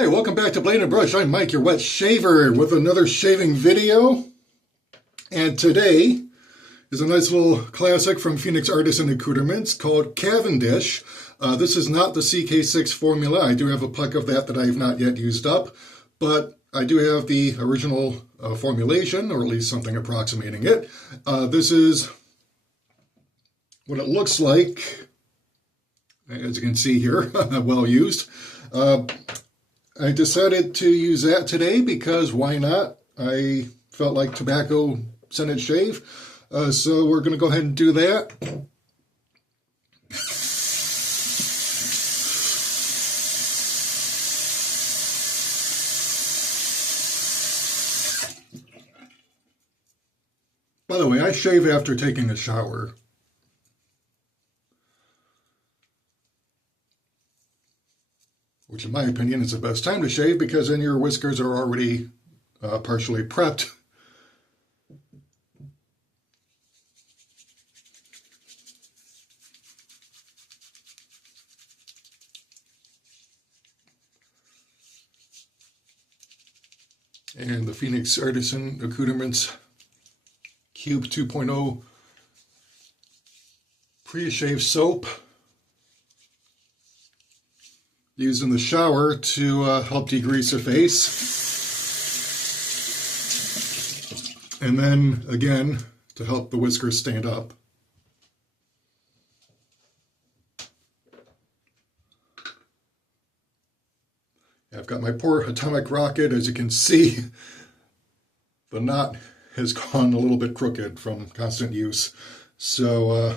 Hey, welcome back to Blade and Brush. I'm Mike, your wet shaver, with another shaving video. And today is a nice little classic from Phoenix Artisan Accoutrements called Cavendish. This is not the CK6 formula. I do have a puck of that I have not yet used up, but I do have the original formulation, or at least something approximating it. This is what it looks like, as you can see here, well used. I decided to use that today because why not? I felt like tobacco scented shave, so we're going to go ahead and do that. By the way, I shave after taking a shower. Which in my opinion is the best time to shave because then your whiskers are already partially prepped. And the Phoenix Artisan Accoutrements Cube 2.0 pre-shave soap, used in the shower to help degrease the face. And then, again, to help the whiskers stand up. I've got my poor atomic rocket. As you can see, the knot has gone a little bit crooked from constant use. So,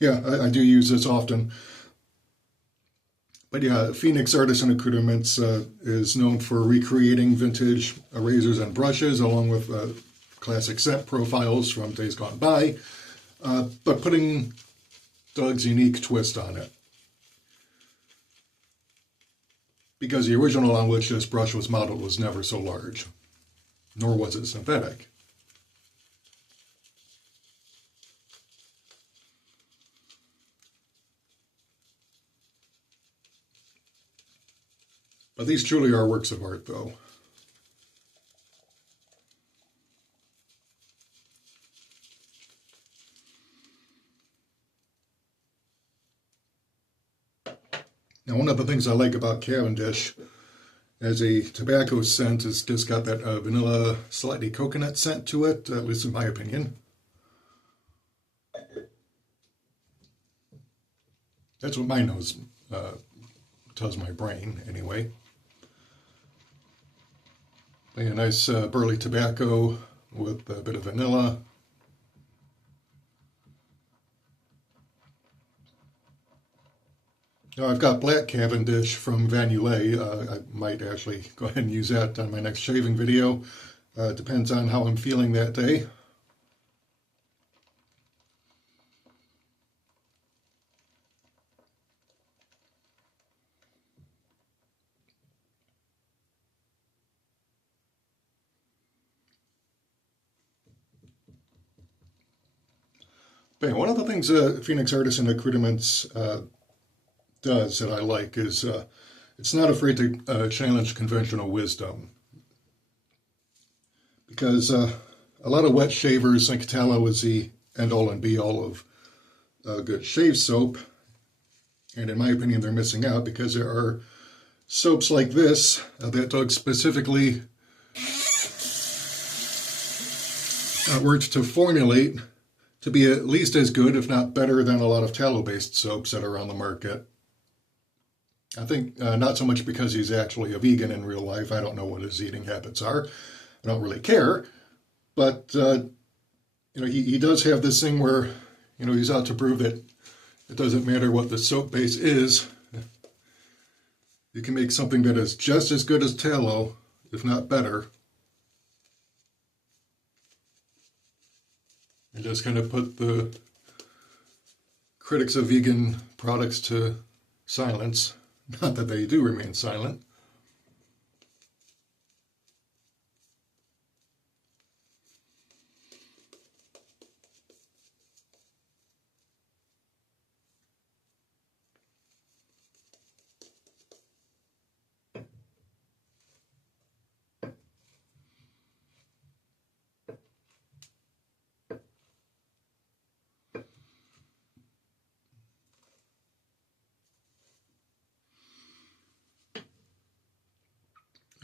yeah, I do use this often. But yeah, Phoenix Artisan Accoutrements is known for recreating vintage razors and brushes, along with classic scent profiles from days gone by, but putting Doug's unique twist on it. Because the original on which this brush was modeled was never so large, nor was it synthetic. But these truly are works of art, though. Now, one of the things I like about Cavendish as a tobacco scent is just got that vanilla, slightly coconut scent to it, at least in my opinion. That's what my nose tells my brain, anyway. A nice burley tobacco with a bit of vanilla. Now I've got black Cavendish from Vanulay. I might actually go ahead and use that on my next shaving video. Depends on how I'm feeling that day. But one of the things Phoenix Artisan Accoutrements does that I like is it's not afraid to challenge conventional wisdom. Because a lot of wet shavers think tallow is the end-all and be-all of good shave soap. And in my opinion, they're missing out because there are soaps like this that Doug specifically worked to formulate to be at least as good, if not better, than a lot of tallow-based soaps that are on the market. I think not so much because he's actually a vegan in real life. I don't know what his eating habits are. I don't really care. But, you know, he does have this thing where, you know, he's out to prove that it doesn't matter what the soap base is. You can make something that is just as good as tallow, if not better. And just kind of put the critics of vegan products to silence. Not that they do remain silent.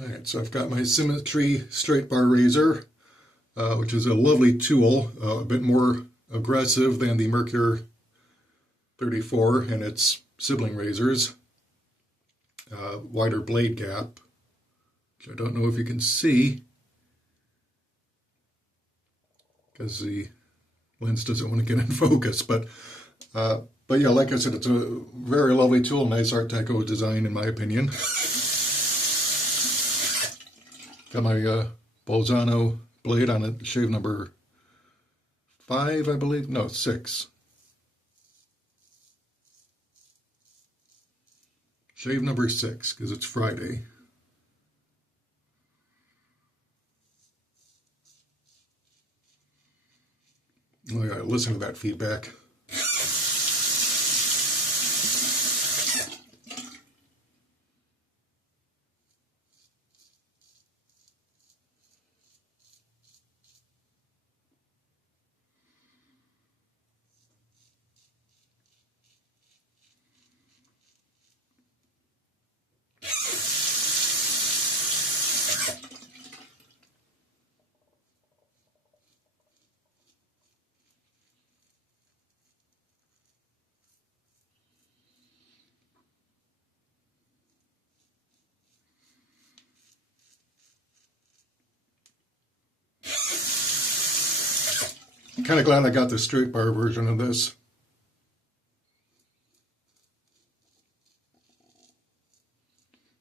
Alright, so I've got my Symmetry straight bar razor, which is a lovely tool, a bit more aggressive than the Merkur 34 and its sibling razors. Wider blade gap, which I don't know if you can see because the lens doesn't want to get in focus, but yeah, like I said, it's a very lovely tool, nice Art Deco design in my opinion. Got my Bolzano blade on it, shave number 5, I believe, no, 6. Shave number 6, because it's Friday. Oh yeah, listen to that feedback. I'm kind of glad I got the straight bar version of this.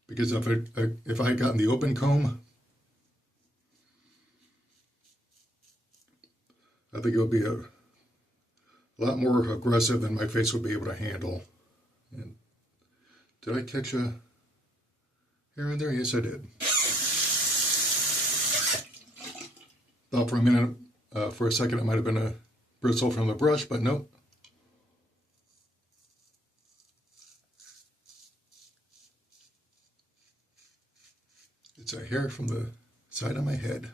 Because if I had gotten the open comb, I think it would be a lot more aggressive than my face would be able to handle. And did I catch a hair in there? Yes, I did. Thought for a minute, for a second, it might have been a bristle from the brush, but nope. It's a hair from the side of my head.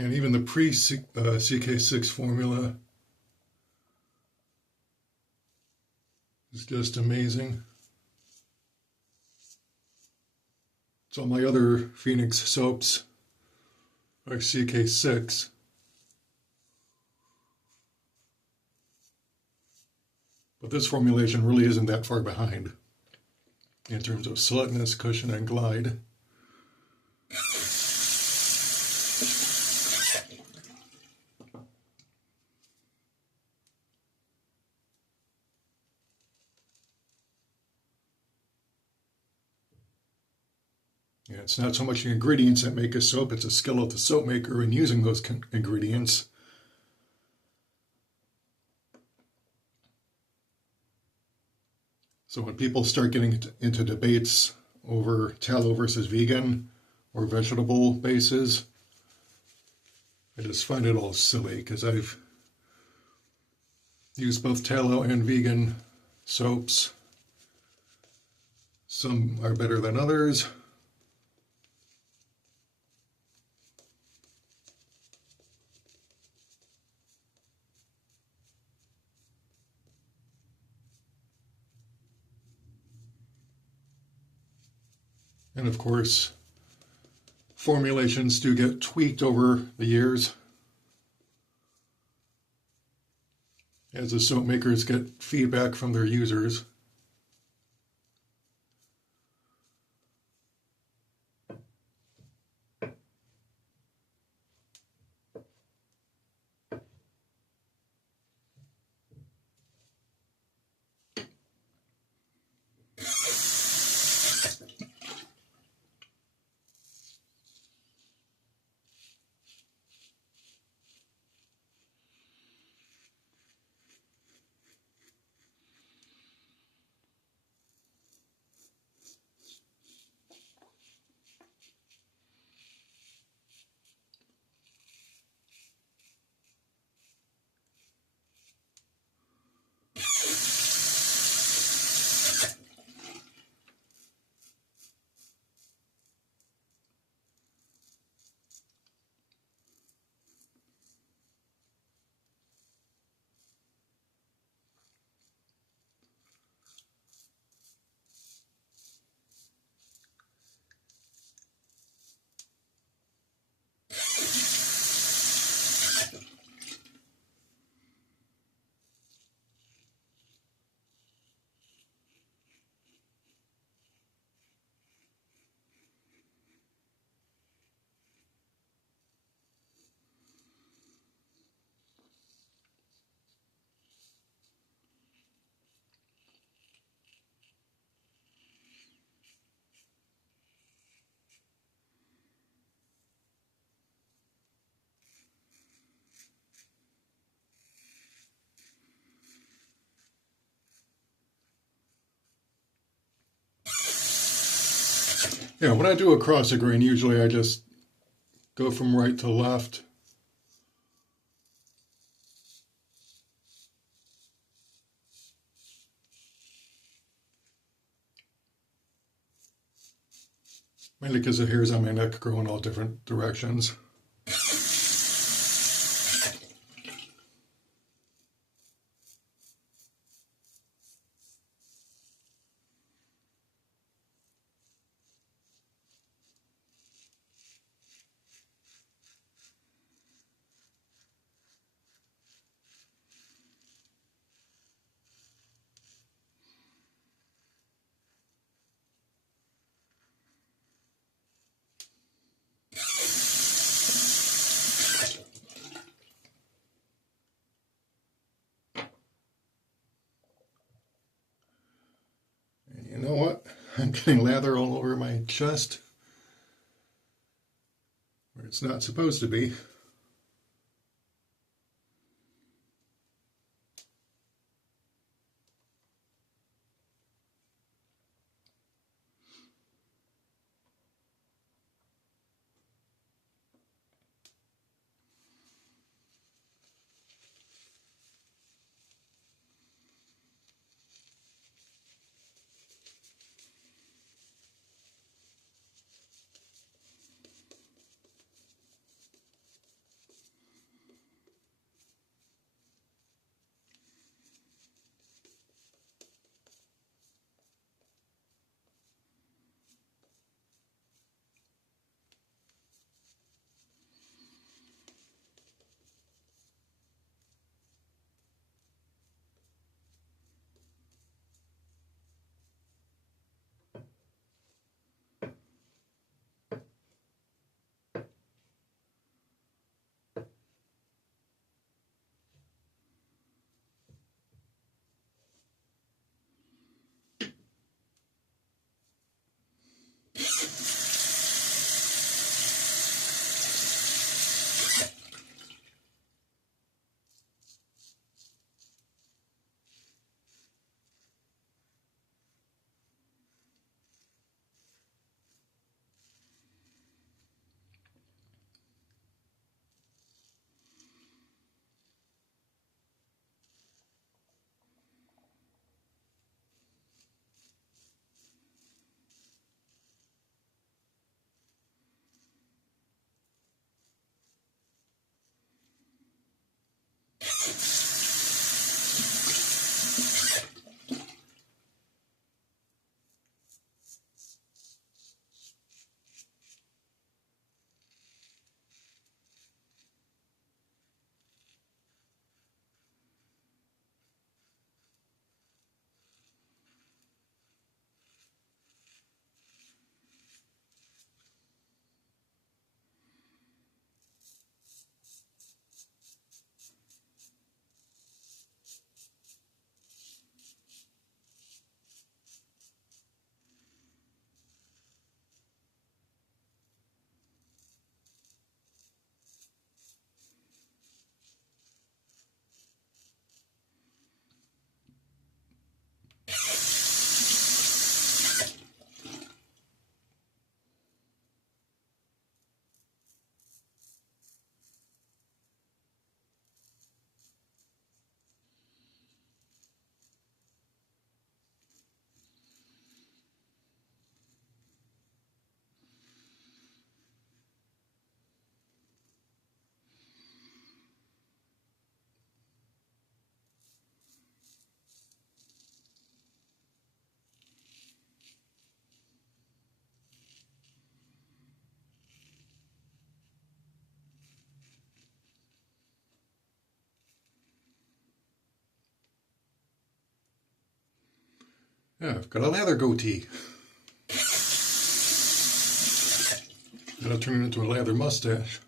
And even the pre-CK6 formula is just amazing. So my other Phoenix soaps are CK6. But this formulation really isn't that far behind in terms of slickness, cushion, and glide. Yeah, it's not so much the ingredients that make a soap, it's a skill of the soap maker in using those ingredients. So when people start getting into debates over tallow versus vegan or vegetable bases, I just find it all silly because I've used both tallow and vegan soaps. Some are better than others. And of course, formulations do get tweaked over the years as the soap makers get feedback from their users. Yeah, when I do across a grain, usually I just go from right to left. Mainly because the hairs on my neck grow in all different directions. And you know what? I'm getting lather all over my chest where it's not supposed to be. Yeah, I've got a lather goatee. That'll turn it into a lather mustache.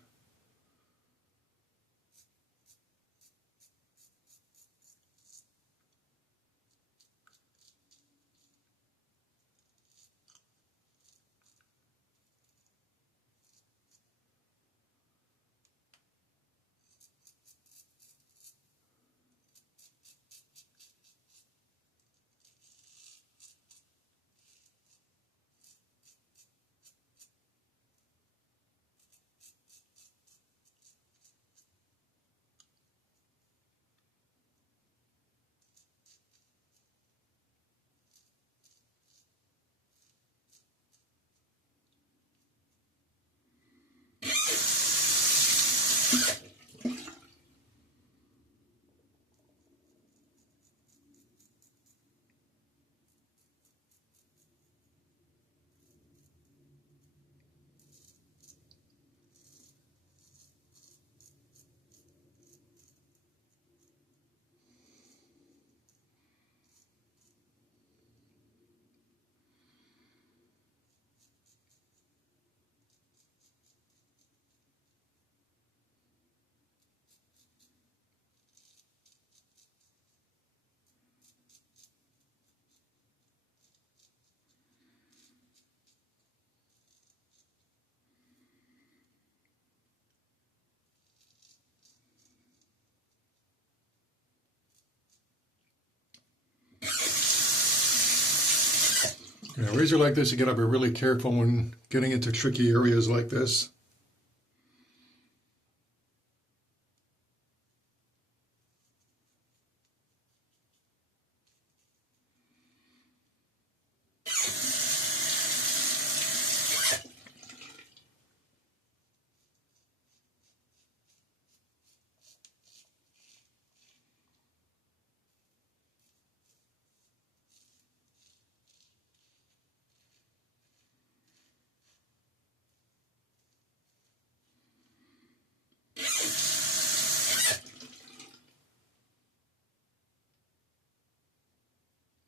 A razor like this, you gotta be really careful when getting into tricky areas like this.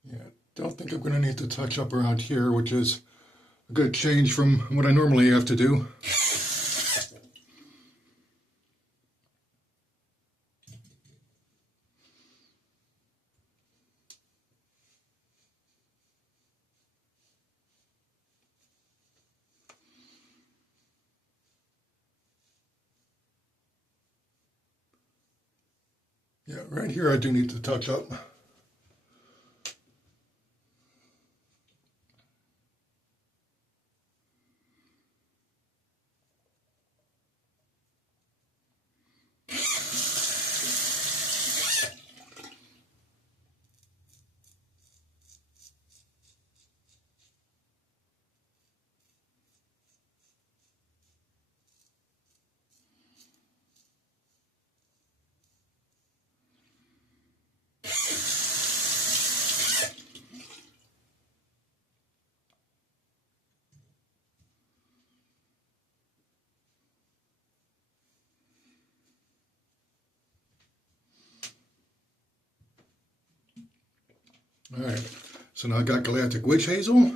Yeah, don't think I'm going to need to touch up around here, which is a good change from what I normally have to do. Yeah, right here I do need to touch up. All right, so now I got Galactic Witch Hazel.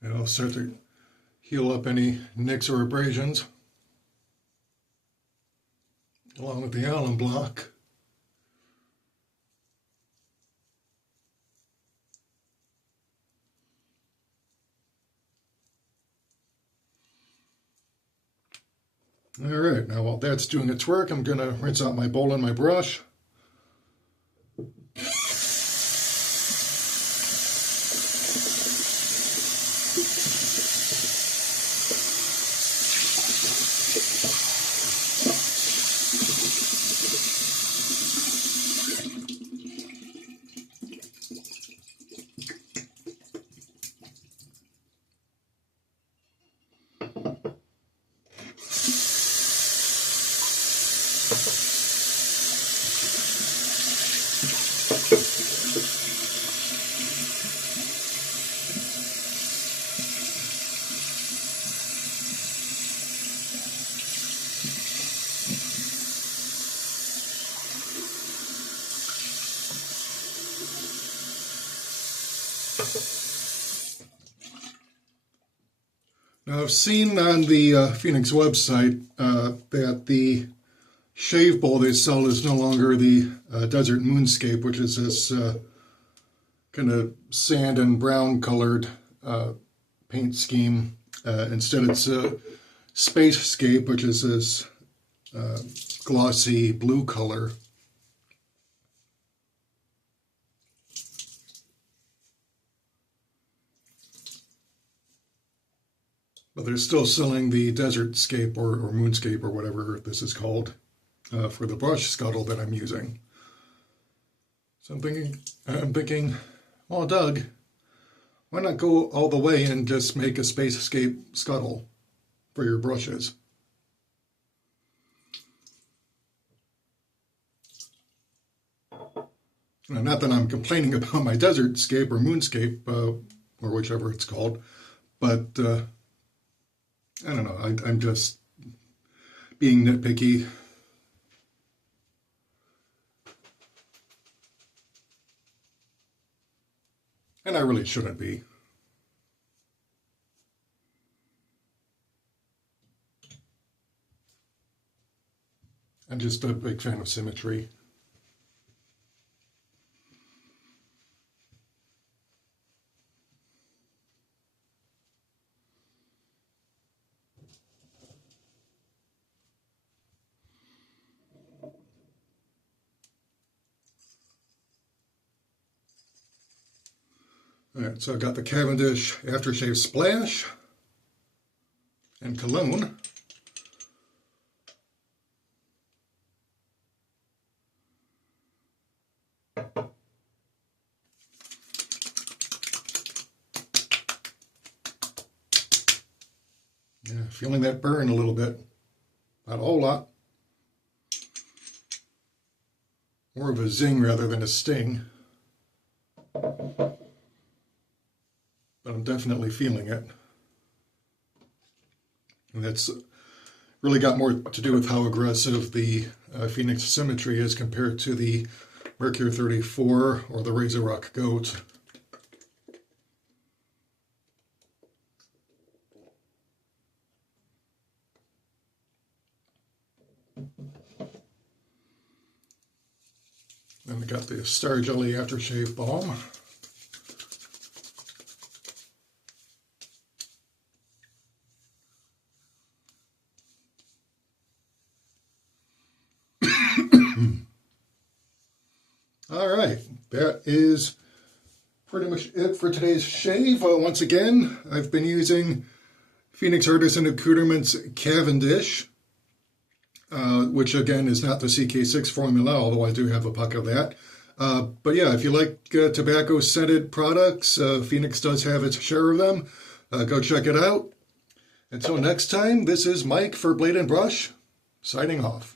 And I'll start to heal up any nicks or abrasions, along with the alum block. All right, now while that's doing its work, I'm going to rinse out my bowl and my brush. Now, I've seen on the Phoenix website that the shave bowl they sell is no longer the Desert Moonscape, which is this kind of sand and brown colored paint scheme. Instead, it's a Spacescape, which is this glossy blue color. But they're still selling the Desertscape or Moonscape or whatever this is called for the brush scuttle that I'm using. So I'm thinking, well, Doug, why not go all the way and just make a Spacescape scuttle for your brushes? Now, not that I'm complaining about my Desertscape or Moonscape or whichever it's called, but I don't know, I'm just being nitpicky. And I really shouldn't be. I'm just a big fan of symmetry. All right, so I've got the Cavendish Aftershave Splash and Cologne. Yeah, feeling that burn a little bit. Not a whole lot. More of a zing rather than a sting. But I'm definitely feeling it. And that's really got more to do with how aggressive the Phoenix Symmetry is compared to the Mercure 34 or the RazoRock Goat. Then we got the Star Jelly Aftershave Balm. All right, that is pretty much it for today's shave. Once again, I've been using Phoenix Artisan Accoutrements Cavendish, which again is not the CK6 formula, although I do have a puck of that. But yeah, if you like tobacco scented products, Phoenix does have its share of them. Go check it out. Until next time, this is Mike for Blade and Brush, signing off.